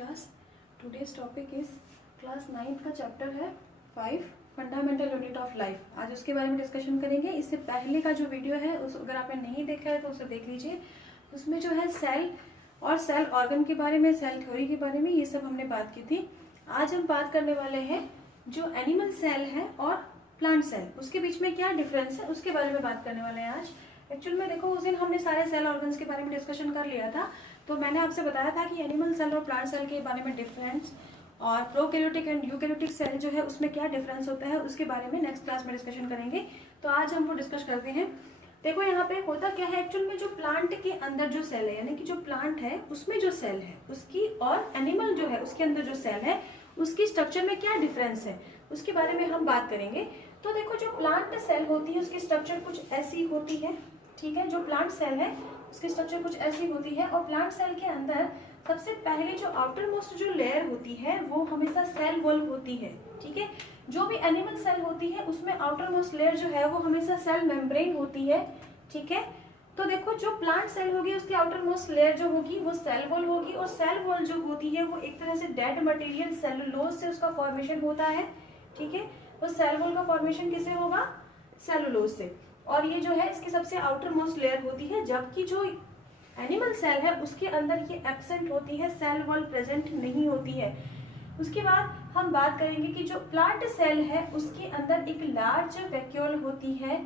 class. Today's topic is class 9th का chapter है 5 fundamental unit of life. आज उसके बारे में डिस्कशन करेंगे. इससे पहले का जो वीडियो है उस अगर आपने नहीं देखा है तो उसे देख लीजिए. उसमें जो है सेल और सेल ऑर्गन के बारे में, सेल थ्योरी के बारे में, ये सब हमने बात की थी. आज हम बात करने वाले हैं जो एनिमल सेल है और प्लांट सेल, उसके बीच में क्या डिफरेंस है उसके बारे में बात करने वाले हैं आज. एक्चुअल में देखो उस दिन हमने सारे सेल ऑर्गन्स के बारे में डिस्कशन कर लिया था. तो मैंने आपसे बताया था कि एनिमल सेल और प्लांट सेल के बारे में डिफरेंस और प्रोकैरियोटिक एंड यूकैरियोटिक सेल जो है उसमें क्या डिफरेंस होता है उसके बारे में नेक्स्ट क्लास में डिस्कशन करेंगे. तो आज हम वो डिस्कस करते हैं. देखो यहाँ पे होता क्या है, एक्चुअल में जो प्लांट के अंदर जो सेल है, यानी कि जो प्लांट है उसमें जो सेल है उसकी और एनिमल जो है उसके अंदर जो सेल है उसकी स्ट्रक्चर में क्या डिफरेंस है उसके बारे में हम बात करेंगे. तो देखो जो प्लांट सेल होती है उसकी स्ट्रक्चर कुछ ऐसी होती है. ठीक है, जो प्लांट सेल है उसकी स्ट्रक्चर कुछ ऐसी होती है. और प्लांट सेल के अंदर सबसे पहले जो आउटर मोस्ट जो लेयर होती है वो हमेशा सेल वॉल होती है. ठीक है, जो भी एनिमल सेल होती है उसमें आउटर मोस्ट लेयर जो है वो हमेशा सेल मेम्ब्रेन होती है. ठीक है, तो देखो जो प्लांट सेल होगी उसकी आउटर मोस्ट लेयर जो होगी वो सेल वॉल होगी. और सेल वॉल जो होती है वो एक तरह से डेड मटेरियल सेलुलोज से उसका फॉर्मेशन होता है. ठीक है, तो सेल वॉल का फॉर्मेशन किससे होगा? सेलुलोज से. और ये जो है इसकी सबसे आउटर मोस्ट लेयर होती है. जबकि जो एनिमल सेल है उसके अंदर ये एब्सेंट होती है, सेल वॉल प्रेजेंट नहीं होती है. उसके बाद हम बात करेंगे कि जो प्लांट सेल है उसके अंदर एक लार्ज वैक्यूल होती है.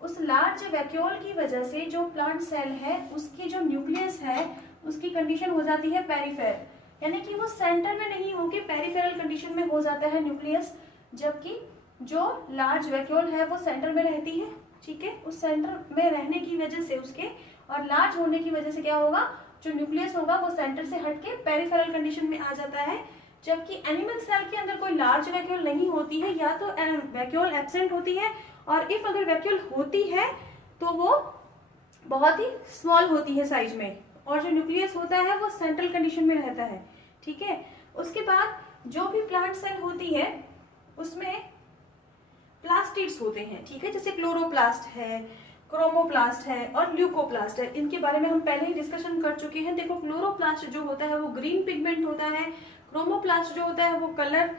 उस लार्ज वैक्यूल की वजह से जो प्लांट सेल है उसकी जो न्यूक्लियस है उसकी कंडीशन हो जाती है पेरिफेर, यानी कि वो सेंटर में नहीं होके पेरिफेरल कंडीशन में हो जाता है न्यूक्लियस. जबकि जो लार्ज वैक्यूल है वो सेंटर में रहती है. ठीक है, उस सेंटर में रहने की वजह से उसके और लार्ज होने की वजह से क्या होगा, जो न्यूक्लियस होगा वो सेंटर से हटके पेरिफेरल कंडीशन में आ जाता है. जबकि एनिमल सेल के अंदर कोई लार्ज वैक्यूल नहीं होती है, या तो वैक्यूल एब्सेंट होती है और इफ अगर वैक्यूल होती है तो वो बहुत ही स्मॉल होती है साइज में, और जो न्यूक्लियस होता है वो सेंट्रल कंडीशन में रहता है. ठीक है, उसके बाद जो भी प्लांट सेल होती है उसमें प्लास्टिड्स होते हैं. ठीक है, जैसे क्लोरोप्लास्ट है, क्रोमोप्लास्ट है और ल्यूकोप्लास्ट है. इनके बारे में हम पहले ही डिस्कशन कर चुके हैं. देखो क्लोरोप्लास्ट जो होता है वो ग्रीन पिगमेंट होता है. क्रोमोप्लास्ट जो होता है वो कलर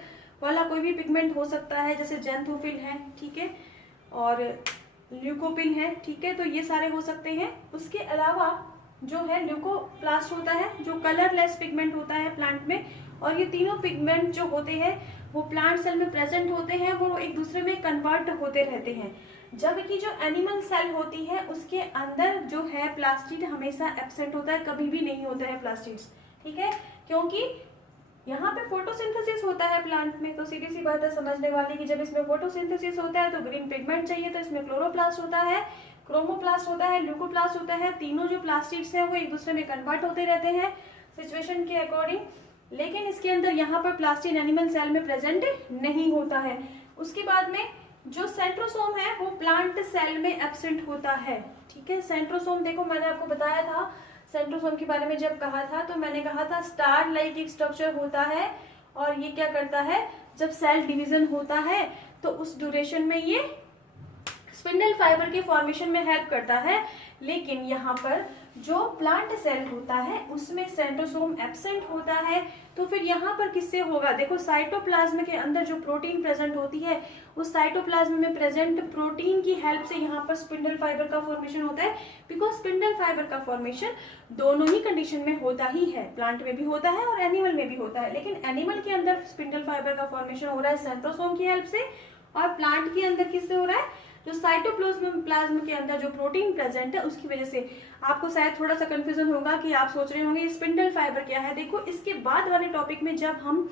वाला कोई भी पिगमेंट हो सकता है, जैसे जेंथोफिल है. ठीक है, और ल्यूकोपिन है. ठीक है, तो ये सारे हो सकते हैं. उसके अलावा जो है ल्यूकोप्लास्ट होता है जो कलरलेस पिगमेंट होता है प्लांट में. और ये तीनों पिगमेंट जो होते हैं वो प्लांट सेल में प्रेजेंट होते हैं, वो एक दूसरे में कन्वर्ट होते रहते हैं. जबकि जो एनिमल सेल होती है उसके अंदर जो है प्लास्टिड हमेशा एब्सेंट होता है, कभी भी नहीं होता है प्लास्टिड्स. ठीक है, क्योंकि यहाँ पे फोटोसिंथेसिस होता है प्लांट में, तो सीधी सी बात है समझने वाली कि जब इसमें फोटोसिंथेसिस होता है तो ग्रीन पिगमेंट चाहिए, तो इसमें क्लोरोप्लास्ट होता है, क्रोमोप्लास्ट होता है, ल्यूकोप्लास्ट होता है. तीनों जो प्लास्टिड्स हैं वो एक दूसरे में कन्वर्ट होते रहते हैं सिचुएशन के अकॉर्डिंग. लेकिन इसके अंदर यहाँ पर प्लास्टिड एनिमल सेल में प्रेजेंट नहीं होता है. उसके बाद में जो सेंट्रोसोम है वो प्लांट सेल में एब्सेंट होता है. ठीक है, सेंट्रोसोम देखो मैंने आपको बताया था सेंट्रोसोम के बारे में. जब कहा था तो मैंने कहा था स्टार लाइक एक स्ट्रक्चर होता है, और ये क्या करता है, जब सेल डिवीजन होता है तो उस ड्यूरेशन में ये स्पिंडल फाइबर के फॉर्मेशन में हेल्प करता है. लेकिन यहाँ पर जो प्लांट सेल होता है उसमें सेंट्रोसोम एब्सेंट होता है. तो फिर यहाँ पर किससे होगा, देखो साइटोप्लाज्म के अंदर जो प्रोटीन प्रेजेंट होती है उस साइटोप्लाज्म में प्रेजेंट प्रोटीन की हेल्प से यहाँ पर स्पिंडल फाइबर का फॉर्मेशन होता है. बिकॉज स्पिंडल फाइबर का फॉर्मेशन दोनों ही कंडीशन में होता ही है, प्लांट में भी होता है और एनिमल में भी होता है. लेकिन एनिमल के अंदर स्पिंडल फाइबर का फॉर्मेशन हो रहा है सेंट्रोसोम की हेल्प से, और प्लांट के अंदर किससे हो रहा है, जो साइटोप्लाज्म के अंदर जो प्रोटीन प्रेजेंट है उसकी वजह से. आपको शायद थोड़ा सा कंफ्यूजन होगा कि आप सोच रहे होंगे स्पिंडल फाइबर क्या है. देखो इसके बाद वाले टॉपिक में जब हम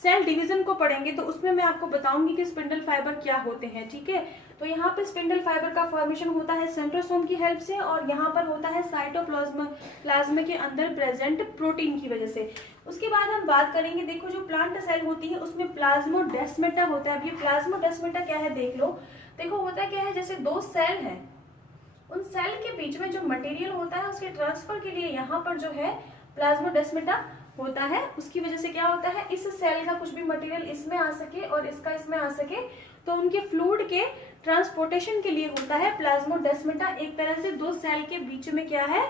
सेल डिवीजन को पढ़ेंगे तो उसमें मैं आपको बताऊंगी कि स्पिंडल फाइबर क्या होते हैं. ठीक है, तो यहाँ पे स्पिंडल फाइबर का फॉर्मेशन होता है सेंट्रोसोम की हेल्प से, और यहाँ पर होता है साइटोप्लाज्म के अंदर प्रेजेंट प्रोटीन की वजह से. उसके बाद हम बात करेंगे, देखो जो प्लांट सेल होती है उसमें प्लाज्मोडेस्माटा होता है. अब ये प्लाज्मोडेस्माटा क्या है देख लो. देखो होता क्या है, जैसे दो सेल है, उन सेल के बीच में जो मटेरियल होता है उसके ट्रांसफर के लिए यहाँ पर जो है प्लाज्मोडेस्माटा होता है. उसकी वजह से क्या होता है, इस सेल का कुछ भी मटेरियल इसमें आ सके और इसका इसमें आ सके, तो उनके फ्लूइड के ट्रांसपोर्टेशन के लिए होता है प्लाज्मोडेस्माटा. एक तरह से दो सेल के बीच में क्या है,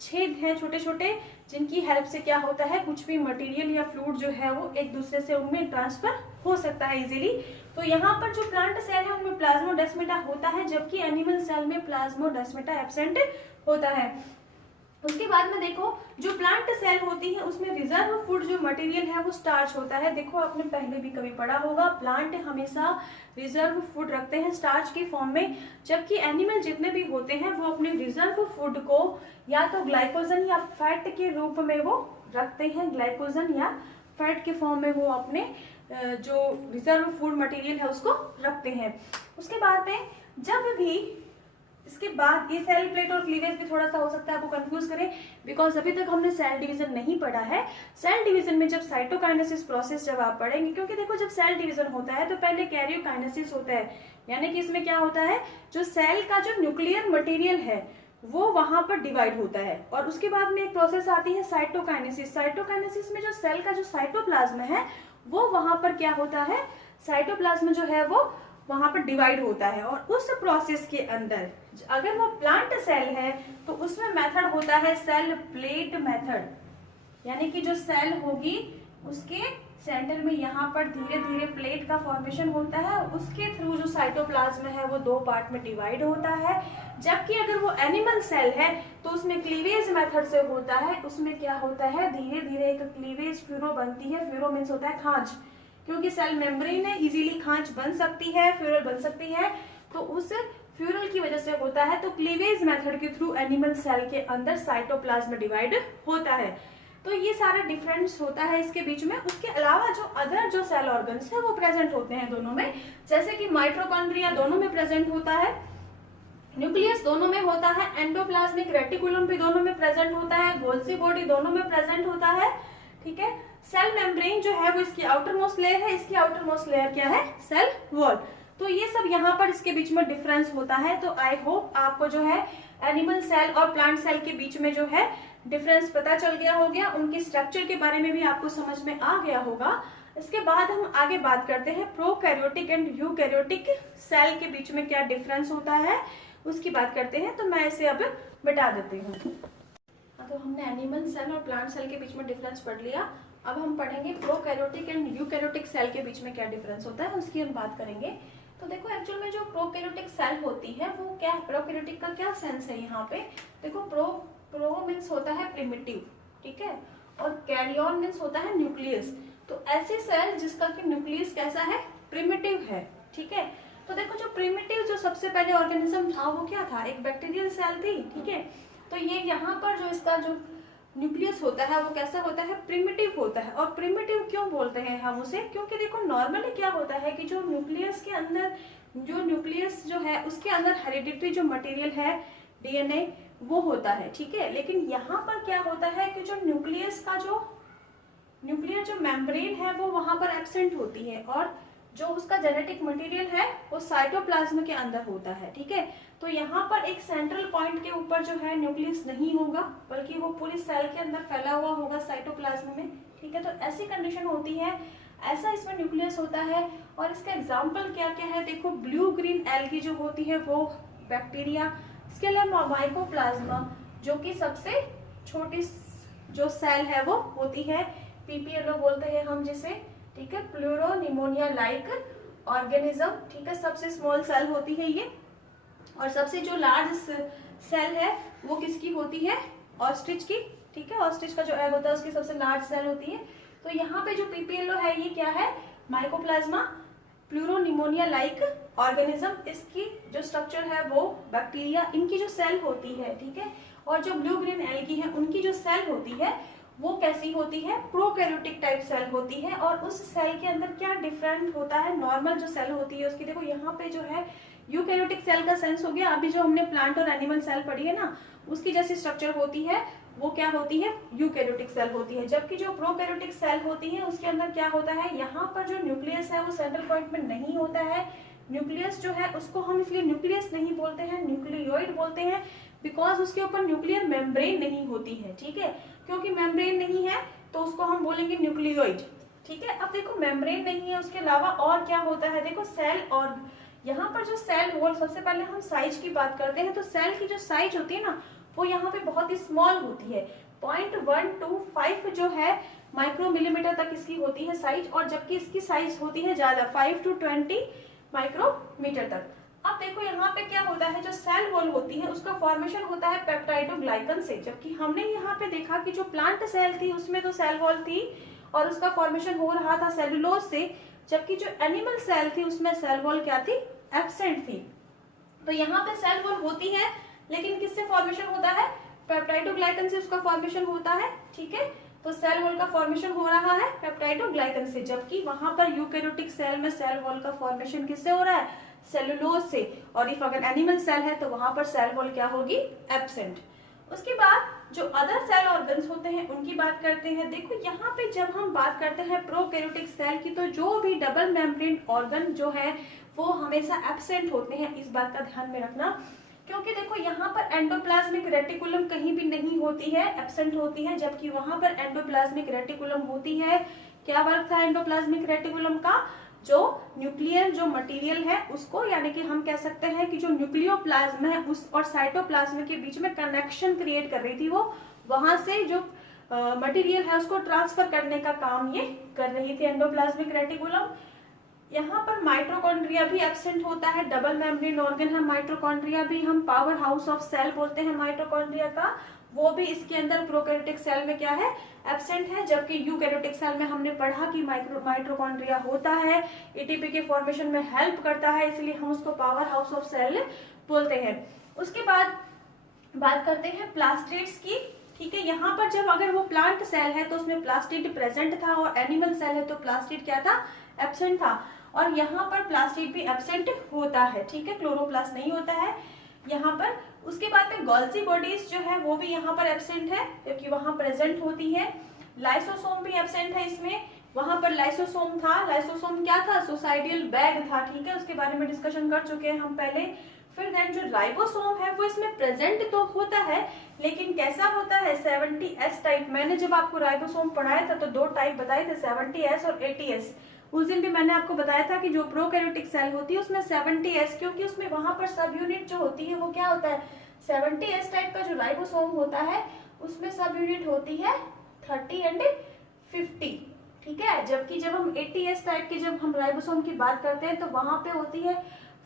छेद हैं छोटे छोटे, जिनकी हेल्प से क्या होता है, कुछ भी मटेरियल या फ्लूइड जो है वो एक दूसरे से उनमें ट्रांसफर हो सकता है इजीली। तो यहाँ पर जो प्लांट सेल है उनमें प्लाज्मोडेस्माटा होता है, जबकि एनिमल सेल में प्लाज्मोडेस्माटा एब्सेंट होता है। उसके बाद में देखो जो प्लांट सेल होती है उसमें रिजर्व फूड जो मटेरियल है वो स्टार्च होता है। देखो आपने पहले भी कभी पढ़ा होगा, प्लांट हमेशा रिजर्व फूड रखते हैं स्टार्च की फॉर्म में, जबकि एनिमल जितने भी होते हैं वो अपने रिजर्व फूड को या तो ग्लाइकोजन या फैट के रूप में वो रखते हैं, ग्लाइकोजन या फैट के फॉर्म में वो अपने जो रिजर्व फूड मटेरियल है उसको रखते हैं। उसके बाद में जब भी इसके बाद ये सेल प्लेट और क्लीवेज भी थोड़ा सा हो सकता है आपको कंफ्यूज करें, बिकॉज अभी तक हमने सेल डिवीजन नहीं पढ़ा है। सेल डिवीजन में जब साइटोकाइनेसिस प्रोसेस जब आप पढ़ेंगे, क्योंकि देखो जब सेल डिवीजन होता है तो पहले कैरियोकाइनेसिस होता है, यानी कि इसमें क्या होता है, जो सेल का जो न्यूक्लियर मटेरियल है वो वहां पर डिवाइड होता है, और उसके बाद में एक प्रोसेस आती है साइटोकाइनेसिस। साइटोकाइनेसिस में जो सेल का जो साइटोप्लाज्म है वो वहां पर क्या होता है, साइटोप्लाज्म जो है वो वहां पर डिवाइड होता है। और उस प्रोसेस के अंदर अगर वो प्लांट सेल है तो उसमें मेथड होता है सेल प्लेट मेथड, यानी कि जो सेल होगी उसके सेंटर में यहाँ पर धीरे धीरे प्लेट का फॉर्मेशन होता है, उसके थ्रू जो साइटोप्लाज्म है वो दो पार्ट में डिवाइड होता है। जबकि अगर वो एनिमल सेल है तो उसमें क्लीवेज मेथड से होता है, उसमें क्या होता है, धीरे धीरे एक क्लीवेज फ्यूरो बनती है। फ्यूरो मीन्स होता है खांच, क्योंकि सेल मेम्ब्रेन है, इजीली खांच बन सकती है, फ्यूरल बन सकती है, तो उस फ्यूरल की वजह से होता है। तो क्लीवेज मेथड के थ्रू एनिमल सेल के अंदर साइटोप्लाज्म डिवाइड होता है। तो ये सारा डिफरेंस होता है इसके बीच में। उसके अलावा जो अदर जो सेल ऑर्गन्स है वो प्रेजेंट होते हैं दोनों में, जैसे कि माइटोकॉन्ड्रिया दोनों में प्रेजेंट होता है, न्यूक्लियस दोनों में होता है, एंडोप्लाज्मिक रेटिकुलम भी दोनों में प्रेजेंट होता है, गोल्जी बॉडी दोनों में प्रेजेंट होता है। ठीक है, सेल मेम्ब्रेन जो है वो इसकी आउटर मोस्ट लेयर है, इसकी आउटर मोस्ट लेयर क्या है, सेल वॉल। तो ये सब यहाँ पर इसके बीच में डिफरेंस होता है। तो आई होप आपको जो है एनिमल सेल और प्लांट सेल के बीच में जो है डिफरेंस पता चल गया होगा, उनकी स्ट्रक्चर के बारे में भी आपको समझ में आ गया होगा। इसके बाद हम आगे बात करते हैं प्रोकैरियोटिक एंड यूकैरियोटिक सेल के बीच में क्या डिफरेंस होता है, उसकी बात करते हैं। तो मैं इसे अब मिटा देती हूँ। तो हमने एनिमल सेल और प्लांट सेल के बीच में डिफरेंस पढ़ लिया। अब हम पढ़ेंगे प्रोकैरियोटिक एंड यूकैरियोटिक सेल के बीच में क्या डिफरेंस होता है, उसकी हम बात करेंगे। तो देखो एक्चुअल में जो प्रोकैरियोटिक सेल होती है वो क्या है, प्रोकैरियोटिक का क्या सेंस है यहाँ पे, देखो प्रो मीन्स होता है प्रिमिटिव, ठीक है, और कैरियन मीन्स होता है न्यूक्लियस। तो ऐसे सेल जिसका कि न्यूक्लियस कैसा है, प्रिमिटिव है। ठीक है, तो देखो जो प्रिमिटिव जो सबसे पहले ऑर्गेनिज्म था वो क्या था, एक बैक्टीरियल सेल थी। ठीक है, तो ये यहाँ पर जो इसका जो न्यूक्लियस होता है वो कैसा होता है, प्रिमिटिव होता है। और प्रिमिटिव क्यों बोलते हैं हम उसे, क्योंकि देखो नॉर्मली क्या होता है कि जो न्यूक्लियस के अंदर जो न्यूक्लियस जो है उसके अंदर हेरिडिटरी जो मटेरियल है डीएनए वो होता है। ठीक है, लेकिन यहाँ पर क्या होता है कि जो न्यूक्लियस का जो न्यूक्लियर जो मेम्ब्रेन है वो वहां पर एब्सेंट होती है, और जो उसका जेनेटिक मटेरियल है वो साइटोप्लाज्म के अंदर होता है। ठीक है, तो यहाँ पर एक सेंट्रल पॉइंट के ऊपर जो है न्यूक्लियस नहीं होगा, बल्कि वो पूरी सेल के अंदर फैला हुआ होगा साइटोप्लाज्म में। ठीक है, तो ऐसी कंडीशन होती है, ऐसा इसमें न्यूक्लियस होता है। और इसका एग्जाम्पल क्या क्या है, देखो ब्लू ग्रीन एल्गी जो होती है वो बैक्टीरिया, इसके अलावा माइकोप्लाज्मा जो कि सबसे छोटी जो सेल है वो होती है, पीपीएलओ बोलते हैं हम जिसे। ठीक है, प्लूरोनिमोनिया लाइक ऑर्गेनिज्म। ठीक है, सबसे स्मॉल सेल होती है ये। और सबसे जो लार्ज सेल है वो किसकी होती है, ऑस्ट्रिच की। ठीक है, ऑस्ट्रिच का जो एग होता है उसकी सबसे लार्ज सेल होती है। तो यहाँ पे जो पीपीएलओ है ये क्या है, माइकोप्लाज्मा प्लूरोनिमोनिया लाइक ऑर्गेनिज्म। इसकी जो स्ट्रक्चर है वो बैक्टीरिया, इनकी जो सेल होती है। ठीक है, और जो ब्लू ग्रीन एल्गी है उनकी जो सेल होती है वो कैसी होती है, प्रोकैरियोटिक टाइप सेल होती है। और उस सेल के अंदर क्या डिफरेंट होता है, नॉर्मल जो सेल होती है उसकी, देखो यहाँ पे जो है यूकैरियोटिक सेल का सेंस हो गया। अभी जो हमने प्लांट और एनिमल सेल पढ़ी है ना, उसकी जैसी स्ट्रक्चर होती है वो क्या होती है, यूकैरियोटिक सेल होती है। जबकि जो प्रोकैरियोटिक सेल होती है उसके अंदर क्या होता है, यहाँ पर जो न्यूक्लियस है वो सेंट्रल पॉइंट में नहीं होता है। न्यूक्लियस जो है उसको हम इसलिए न्यूक्लियस नहीं बोलते हैं, न्यूक्लियोइड बोलते हैं, बिकॉज उसके ऊपर न्यूक्लियर मेम्ब्रेन नहीं होती है। ठीक है, क्योंकि मेम्ब्रेन नहीं है तो उसको हम बोलेंगे न्यूक्लियोइड। ठीक है, अब देखो मेम्ब्रेन नहीं है, उसके अलावा और क्या होता है, देखो सेल। और यहाँ पर जो सेल वॉल, सबसे पहले हम साइज की बात करते हैं। तो सेल की जो साइज होती है ना वो यहाँ पे बहुत ही स्मॉल होती है, 0.125 जो है माइक्रोमिलीमीटर तक इसकी होती है साइज, और जबकि इसकी साइज होती है ज्यादा 5 to 20 माइक्रोमीटर तक। अब देखो यहाँ पे क्या होता है, जो सेल वॉल होती है उसका फॉर्मेशन होता है पेप्टाइडोग्लाइकन से, जबकि हमने यहाँ पे देखा कि जो प्लांट सेल थी उसमें तो सेल वॉल थी और उसका फॉर्मेशन हो रहा था सेलुलोज से, जबकि जो एनिमल सेल थी उसमें सेल वॉल क्या थी, एब्सेंट थी। तो यहाँ पे सेल वॉल होती है लेकिन किससे फॉर्मेशन होता है, पेप्टाइडोग्लाइकन से उसका फॉर्मेशन होता है, ठीक है। तो सेल वॉल का फॉर्मेशन हो रहा है पेप्टाइडोग्लाइकन से, जबकि वहां पर यूकैरियोटिक सेल में सेल वॉल का फॉर्मेशन किससे हो रहा है, सेलुलोज से, और इफ अगर एनिमल सेल है तो वहां पर सेल वॉल क्या होगी, एब्सेंट। उसके बाद जो अदर सेल ऑर्गन्स होते हैं उनकी बात करते हैं। देखो यहाँ पे जब हम बात करते हैं प्रोकैरियोटिक सेल की, तो जो भी डबल मेम्ब्रेन ऑर्गन जो है वो हमेशा एब्सेंट होते हैं, इस बात का ध्यान में रखना, क्योंकि देखो यहाँ पर एंडोप्लाज्मिक रेटिकुलम कहीं भी नहीं होती है, एब्सेंट होती है, जबकि वहां पर एंडोप्लाज्मिक रेटिकुलम होती है। क्या वर्क था एंडोप्लाज्मिक रेटिकुलम का, जो न्यूक्लियर जो मटेरियल है उसको, यानी कि हम कह सकते हैं कि जो न्यूक्लियोप्लाज्म है उस और साइटोप्लाज्म के बीच में कनेक्शन क्रिएट कर रही थी, वो वहां से जो मटेरियल है उसको ट्रांसफर करने का काम ये कर रही थी एंडोप्लाज्मिक रेटिकुलम। यहाँ पर माइटोकॉन्ड्रिया भी एब्सेंट होता है, डबल मेम्ब्रेन ऑर्गन है माइटोकॉन्ड्रिया भी, हम पावर हाउस ऑफ सेल बोलते हैं माइटोकॉन्ड्रिया का, वो भी इसके अंदर प्रोकैरियोटिक सेल में क्या है, एब्सेंट है। जबकि यूकैरियोटिक सेल में हमने पढ़ा कि माइटोकॉन्ड्रिया होता है, एटीपी के फॉर्मेशन में हेल्प करता है, इसलिए हम उसको पावर हाउस ऑफ सेल बोलते हैं। उसके बाद बात करते हैं प्लास्टिड्स की, ठीक है। यहाँ पर जब अगर वो प्लांट सेल है तो उसमें प्लास्टिड प्रेजेंट था, और एनिमल सेल है तो प्लास्टिड क्या था, एब्सेंट था, और यहाँ पर प्लास्टिड भी एब्सेंट होता है, ठीक है, क्लोरोप्लास्ट नहीं होता है यहाँ पर। उसके बाद में गोल्जी बॉडीज जो है वो भी यहाँ पर एब्सेंट है, क्योंकि वहां प्रेजेंट होती है। लाइसोसोम भी एब्सेंट है इसमें, वहां पर लाइसोसोम था, लाइसोसोम क्या था, सुसाइडियल बैग था, ठीक है, उसके बारे में डिस्कशन कर चुके हैं हम पहले। फिर देन जो राइबोसोम है वो इसमें प्रेजेंट तो होता है, लेकिन कैसा होता है, 70S टाइप। मैंने जब आपको राइबोसोम पढ़ाया था तो दो टाइप बताए थे, 70S और 80S। उस दिन भी मैंने आपको बताया था कि जो प्रोकैरियोटिक सेल होती है उसमें 70S, क्योंकि उसमें वहां पर सब यूनिट जो होती है वो क्या होता है, 70S टाइप का जो राइबोसोम होता है उसमें सब यूनिट होती है 30 एंड 50, ठीक है। जबकि जब हम 80S टाइप के जब हम राइबोसोम की बात करते हैं तो वहां पे होती है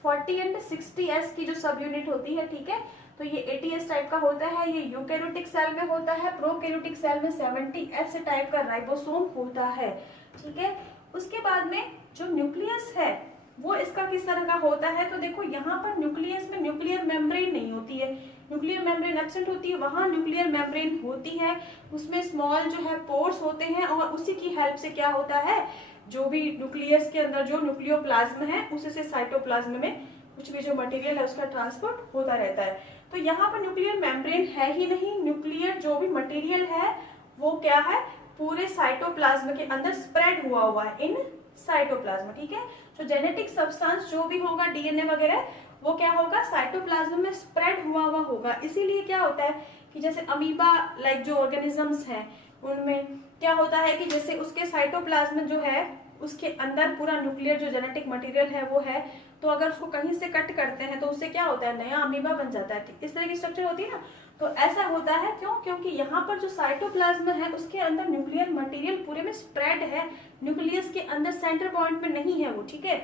40 एंड 60S की जो सब यूनिट होती है, ठीक है। तो ये 80S टाइप का होता है, ये यूकैरियोटिक सेल में होता है, प्रोकैरियोटिक सेल में 70S टाइप का राइबोसोम होता है, ठीक है। उसके बाद में जो न्यूक्लियस है वो इसका किस तरह का होता है, तो देखो यहाँ पर न्यूक्लियस में न्यूक्लियर मेम्ब्रेन नहीं होती है, न्यूक्लियर मेम्ब्रेन एब्सेंट होती है, वहां न्यूक्लियर मेम्ब्रेन होती है, उसमें स्मॉल जो है पोर्स होते हैं, और उसी की हेल्प से क्या होता है, जो भी न्यूक्लियस के अंदर जो न्यूक्लियोप्लाज्म है उसी से साइटोप्लाज्म में कुछ भी जो मटेरियल है उसका ट्रांसपोर्ट होता रहता है। तो यहाँ पर न्यूक्लियर मेम्ब्रेन है ही नहीं, न्यूक्लियर जो भी मटेरियल है वो क्या है, पूरे साइटोप्लाज्म के अंदर स्प्रेड हुआ है इन साइटोप्लाज्म, ठीक है। जो जेनेटिक सब्सटेंस जो भी होगा, डीएनए वगैरह, वो क्या होगा, साइटोप्लाज्म में स्प्रेड हुआ होगा। इसीलिए क्या होता है कि जैसे अमीबा लाइक जो ऑर्गेनिजम्स हैं उनमें क्या होता है कि जैसे उसके साइटोप्लाज्म जो है उसके अंदर पूरा न्यूक्लियर जो जेनेटिक मटेरियल है वो है, तो अगर उसको कहीं से कट करते हैं तो उससे क्या होता है, नया अमीबा बन जाता है, इस तरह की स्ट्रक्चर होती है ना। तो ऐसा होता है क्यों, क्योंकि यहाँ पर जो साइटोप्लाज्म है उसके अंदर न्यूक्लियर मटेरियल पूरे में स्प्रेड है, न्यूक्लियस के अंदर सेंटर पॉइंट में नहीं है वो, ठीक है।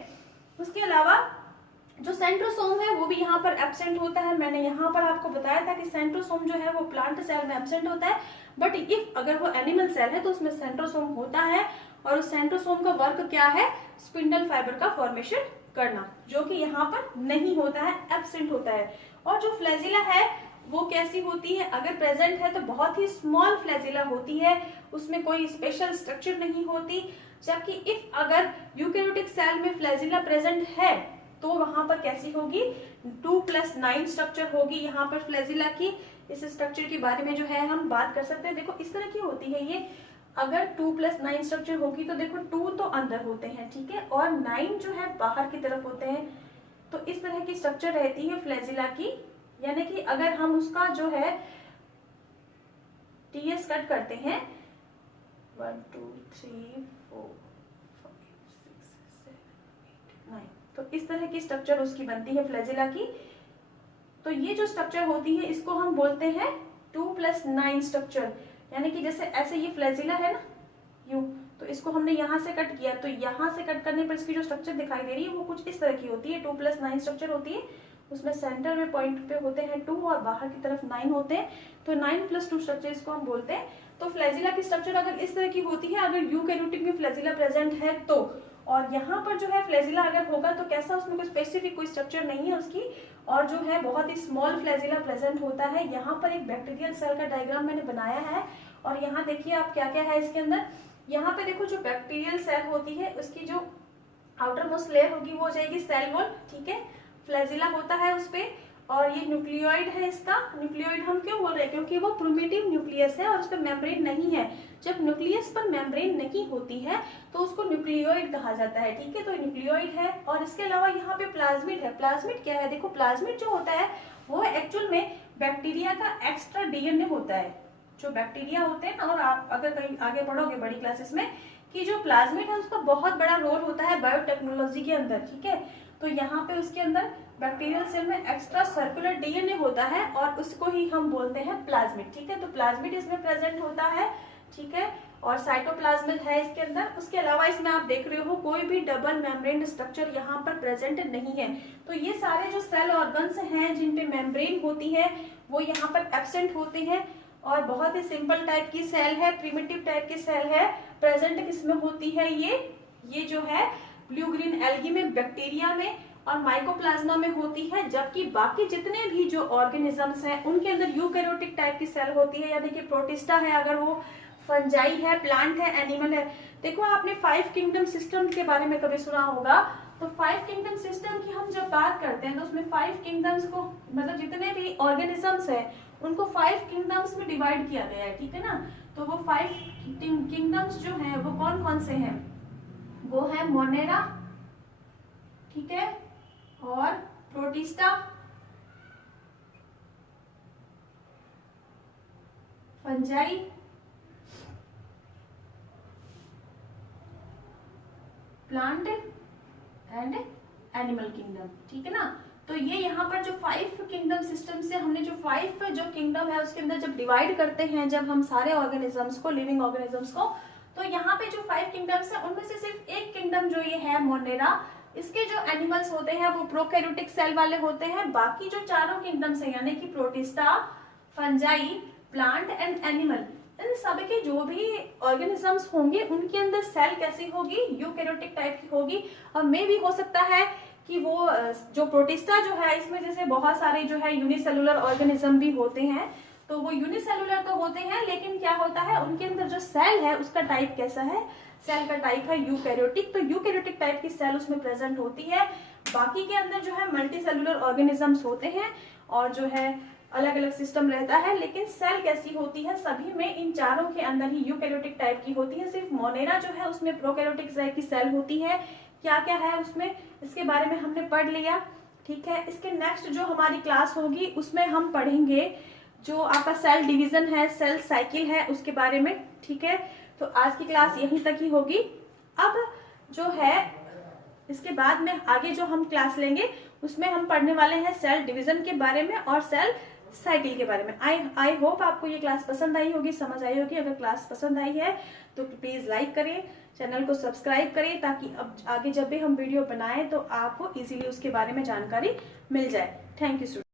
उसके अलावा जो सेंट्रोसोम है वो भी यहाँ पर एब्सेंट होता है। मैंने यहाँ पर आपको बताया था कि सेंट्रोसोम जो है वो प्लांट सेल में एब्सेंट होता है, बट इफ अगर वो एनिमल सेल है तो उसमें सेंट्रोसोम होता है, और उस सेंट्रोसोम का वर्क क्या है, स्पिंडल फाइबर का फॉर्मेशन करना, जो कि यहाँ पर नहीं होता है, एब्सेंट होता है। और जो फ्लैजिला है वो कैसी होती है, अगर प्रेजेंट है तो बहुत ही स्मॉल फ्लैजिला होती है, उसमें कोई स्पेशल स्ट्रक्चर नहीं होती। जबकि इफ अगर यूकैरियोटिक सेल में फ्लैजिला प्रेजेंट है तो वहां पर कैसी होगी, 2+9 स्ट्रक्चर होगी यहाँ पर फ्लैजिला की। इस स्ट्रक्चर के बारे में जो है हम बात कर सकते हैं। देखो इस तरह की होती है ये, अगर 2+9 स्ट्रक्चर होगी तो देखो 2 तो अंदर होते हैं, ठीक है, और 9 जो है बाहर की तरफ होते हैं। तो इस तरह की स्ट्रक्चर रहती है फ्लैजिला की, यानी कि अगर हम उसका जो है टीएस कट करते हैं 1 2 3 4 5 6 7 8 9, तो इस तरह की स्ट्रक्चर उसकी बनती है फ्लैजिला की। तो ये जो स्ट्रक्चर होती है इसको हम बोलते हैं 2+9 स्ट्रक्चर। यानी कि जैसे ऐसे ये फ्लैजिला है ना, यूं, तो इसको हमने यहाँ से कट किया, तो यहाँ से कट करने पर इसकी जो स्ट्रक्चर दिखाई दे रही है वो कुछ इस तरह की होती है। 2+9 स्ट्रक्चर होती है, उसमें सेंटर में पॉइंट पे होते हैं 2 और बाहर की तरफ 9 होते हैं, तो 9+2 स्ट्रक्चर इसको हम बोलते हैं। तो फ्लैजिला की स्ट्रक्चर अगर इस तरह की होती है, अगर यूकैरियोटिक में फ्लैजिला प्रेजेंट है तो, और यहाँ पर जो है फ्लैजिला अगर होगा तो कैसा, उसमें कोई स्पेसिफिक कोई स्ट्रक्चर नहीं है उसकी, और जो है बहुत ही स्मॉल फ्लैजिला प्रेजेंट होता है। यहाँ पर एक बैक्टीरियल सेल का डायग्राम मैंने बनाया है, और यहाँ देखिए आप क्या क्या है इसके अंदर। यहाँ पे देखो जो बैक्टीरियल सेल होती है उसकी जो आउटर मोस्ट लेयर होगी वो हो जाएगी सेल वॉल, ठीक है। फ्लैजिला होता है उस पे, और ये न्यूक्लियोइड है इसका। न्यूक्लियोइड हम क्यों बोल रहे हैं, क्योंकि वो प्रिमिटिव न्यूक्लियस है और उस पर मेम्ब्रेन नहीं है। जब न्यूक्लियस पर मेम्ब्रेन नहीं होती है तो उसको न्यूक्लियोइड कहा जाता है, ठीक है। तो न्यूक्लियोइड है, और इसके अलावा यहाँ पे प्लाज्मिड है। प्लाज्मिड क्या है, देखो प्लाज्मिड जो होता है वो एक्चुअल में बैक्टीरिया का एक्स्ट्रा डीएनए होता है। जो बैक्टीरिया होते हैं ना, और आप अगर कहीं आगे पढ़ोगे बड़ी क्लासेस में कि जो प्लाज्मिड है उसका बहुत बड़ा रोल होता है बायोटेक्नोलॉजी के अंदर, ठीक है। तो यहाँ पे उसके अंदर बैक्टीरियल सेल में एक्स्ट्रा सर्कुलर डीएनए होता है और उसको ही हम बोलते हैं प्लाज्मिड, ठीक है। तो प्लाज्मिड इसमें प्रेजेंट होता है, ठीक है, और साइटोप्लाज्मिड है इसके अंदर। उसके अलावा इसमें आप देख रहे हो कोई भी डबल मेम्ब्रेन स्ट्रक्चर यहाँ पर प्रेजेंट नहीं है। तो ये सारे जो सेल ऑर्गन्स हैं जिन पे मेम्ब्रेन होती है वो यहाँ पर एब्सेंट होते हैं, और बहुत ही सिंपल टाइप की सेल है, प्रिमिटिव टाइप की सेल है। प्रेजेंट किसमें होती है, ये जो है ब्लू ग्रीन एल्गी में, बैक्टीरिया में और माइकोप्लाज्मा में होती है। जबकि बाकी जितने भी जो ऑर्गेनिजम्स हैं उनके अंदर यूकैरियोटिक टाइप की सेल होती है, यानी कि प्रोटिस्टा है, अगर वो फंजाई है, प्लांट है, एनिमल है। देखो आपने 5 किंगडम सिस्टम के बारे में कभी सुना होगा, तो 5 किंगडम सिस्टम की हम जब बात करते हैं तो उसमें 5 किंगडम्स को, मतलब जितने भी ऑर्गेनिजम्स है उनको 5 किंगडम्स में डिवाइड किया गया है, ठीक है ना। तो वो 5 किंगडम्स जो है वो कौन कौन से हैं, वो है मोनेरा, ठीक है, और protista, fungi, plant and animal kingdom, ठीक है ना। तो ये यहाँ पर जो 5 किंगडम सिस्टम से हमने जो 5 जो किंगडम है उसके अंदर जब डिवाइड करते हैं, जब हम सारे ऑर्गेनिजम्स को, लिविंग ऑर्गेनिजम्स को, तो यहाँ पे जो 5 किंगडम्स है उनमें से सिर्फ एक किंगडम जो ये है मोनेरा, इसके जो एनिमल्स होते हैं वो प्रोकैरियोटिक सेल वाले होते हैं। बाकी जो चारों किंगडम्स है यानी कि protista, fungi, plant and animal, इन सबके जो भी ऑर्गेनिजम्स होंगे उनके अंदर सेल कैसी होगी, यूकैरियोटिक टाइप की होगी। और मे भी हो सकता है कि वो जो प्रोटिस्टा जो है इसमें जैसे बहुत सारे जो है यूनिसेलुलर ऑर्गेनिज्म भी होते हैं, तो वो यूनिसेलुलर तो होते हैं, लेकिन क्या होता है उनके अंदर जो सेल है उसका टाइप कैसा है, सेल का टाइप है यूकैरियोटिक। तो यूकैरियोटिक टाइप की सेल उसमें प्रेजेंट होती है। बाकी के अंदर जो है मल्टीसेलुलर ऑर्गेनिजम्स होते हैं और जो है अलग अलग सिस्टम रहता है, लेकिन सेल कैसी होती है, सभी में इन चारों के अंदर ही यूकैरियोटिक टाइप की होती है। सिर्फ मोनेरा जो है उसमें प्रोकैरियोटिक टाइप की सेल होती है। क्या क्या है उसमें, इसके बारे में हमने पढ़ लिया, ठीक है। इसके नेक्स्ट जो हमारी क्लास होगी उसमें हम पढ़ेंगे जो आपका सेल डिवीजन है, सेल साइकिल है, उसके बारे में, ठीक है। तो आज की क्लास यहीं तक ही होगी। अब जो है इसके बाद में आगे जो हम क्लास लेंगे उसमें हम पढ़ने वाले हैं सेल डिवीजन के बारे में और सेल साइकिल के बारे में। आई होप आपको ये क्लास पसंद आई होगी, समझ आई होगी। अगर क्लास पसंद आई है तो प्लीज लाइक करें, चैनल को सब्सक्राइब करें, ताकि अब आगे जब भी हम वीडियो बनाएं तो आपको इजीली उसके बारे में जानकारी मिल जाए। Thank you student.